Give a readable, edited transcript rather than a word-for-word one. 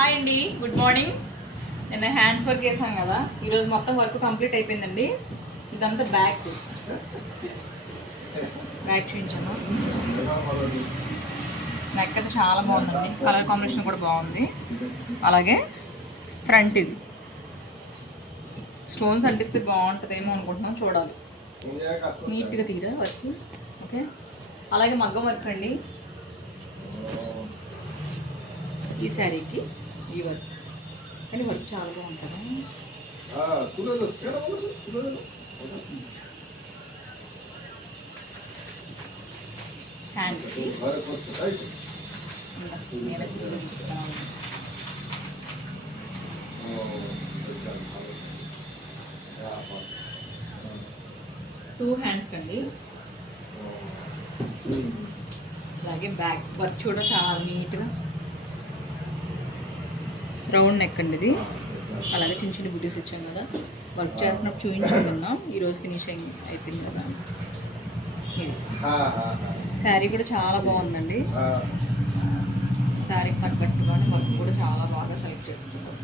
Hi అండి, good morning. నిన్న hands work చేసాం కదా, ఈరోజు మొత్తం వర్క్ కంప్లీట్ అయిపోయిందండి. ఇదంతా బ్యాక్ చూపించాను. నెక్ అయితే చాలా బాగుందండి, కలర్ కాంబినేషన్ కూడా బాగుంది. అలాగే ఫ్రంట్ ఇది స్టోన్స్ అంటిస్తే బాగుంటుందేమో అనుకుంటున్నాం, చూడాలి. నీట్గా తీరా వర్క్. ఓకే, అలాగే మగ్గం వర్క్ అండి ఈ శారీకి. ఈ వర్క్ కానీ వర్క్ చాలా బాగుంటుంది. హ్యాండ్స్కి టూ హ్యాండ్స్ కండి. అలాగే బ్యాక్ వర్క్ చూడ చాలా నీట్గా రౌండ్ నెక్ అండి ఇది. అలాగే చిన్న చిన్న బుటీస్ ఇచ్చాం కదా, వర్క్ చేస్తున్నప్పుడు చూపించుకున్నాం. ఈరోజు ఫినిషింగ్ అయిపోయింది కదా. ఇది శారీ కూడా చాలా బాగుందండి. శారీకి తగ్గట్టుగానే వర్క్ కూడా చాలా బాగా సెలెక్ట్ చేసుకున్నాం.